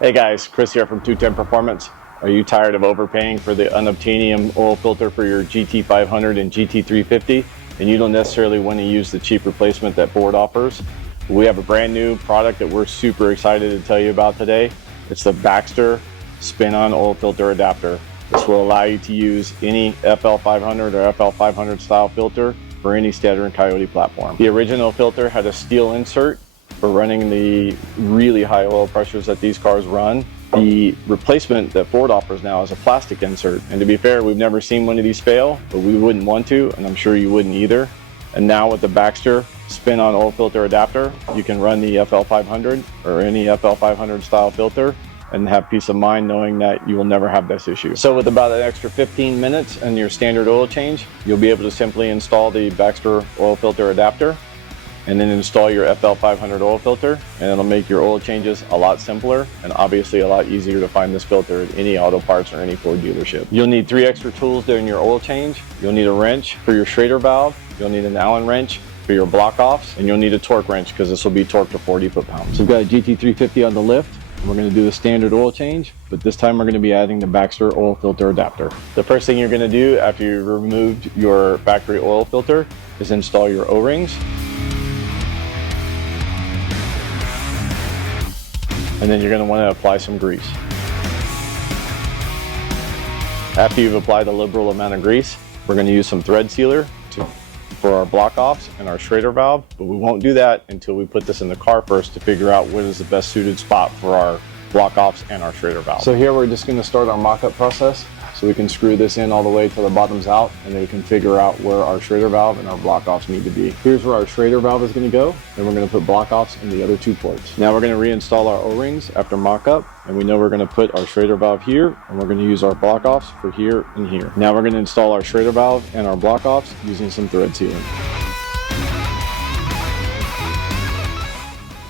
Hey guys, Chris here from 210 Performance. Are you tired of overpaying for the unobtainium oil filter for your GT500 and GT350 and you don't necessarily want to use the cheap replacement that Ford offers? We have a brand new product that we're super excited to tell you about today. It's the Baxter spin-on oil filter adapter. This will allow you to use any FL500 or FL500 style filter for any Schrader and Coyote platform. The original filter had a steel insert for running the really high oil pressures that these cars run. The replacement that Ford offers now is a plastic insert. And to be fair, we've never seen one of these fail, but we wouldn't want to, and I'm sure you wouldn't either. And now with the Baxter spin-on oil filter adapter, you can run the FL500 or any FL500 style filter and have peace of mind knowing that you will never have this issue. So with about an extra 15 minutes and your standard oil change, you'll be able to simply install the Baxter oil filter adapter and then install your FL500 oil filter, and it'll make your oil changes a lot simpler and obviously a lot easier to find this filter at any auto parts or any Ford dealership. You'll need 3 extra tools during your oil change. You'll need a wrench for your Schrader valve, you'll need an Allen wrench for your block offs, and you'll need a torque wrench because this will be torqued to 40 foot-pounds. So we've got a GT350 on the lift. We're going to do the standard oil change, but this time we're going to be adding the Baxter oil filter adapter. The first thing you're going to do after you've removed your factory oil filter is install your O-rings. And then you're going to want to apply some grease. After you've applied a liberal amount of grease, we're going to use some thread sealer for our block offs and our Schrader valve, but we won't do that until we put this in the car first to figure out what is the best suited spot for our block offs and our Schrader valve. So here we're just going to start our mock-up process. So we can screw this in all the way till the bottom's out, and then we can figure out where our Schrader valve and our block offs need to be. Here's where our Schrader valve is going to go, and we're going to put block offs in the other 2 ports. Now we're going to reinstall our O-rings after mock-up, and we know we're going to put our Schrader valve here, and we're going to use our block offs for here and here. Now we're going to install our Schrader valve and our block offs using some thread sealing.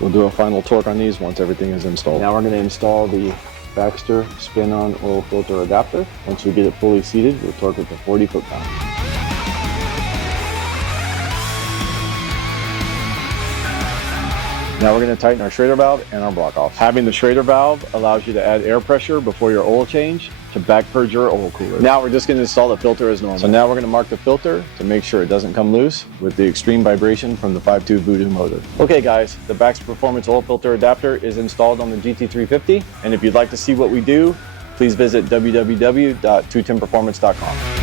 We'll do a final torque on these once everything is installed. Now we're going to install the Baxter spin-on oil filter adapter. Once we get it fully seated, we'll torque it to 40 foot-pounds. Now we're going to tighten our Schrader valve and our block off. Having the Schrader valve allows you to add air pressure before your oil change to back purge your oil cooler. Now we're just going to install the filter as normal. So now we're going to mark the filter to make sure it doesn't come loose with the extreme vibration from the 5.2 Voodoo motor. Okay guys, the Baxter Performance oil filter adapter is installed on the GT350, and if you'd like to see what we do, please visit www.210performance.com.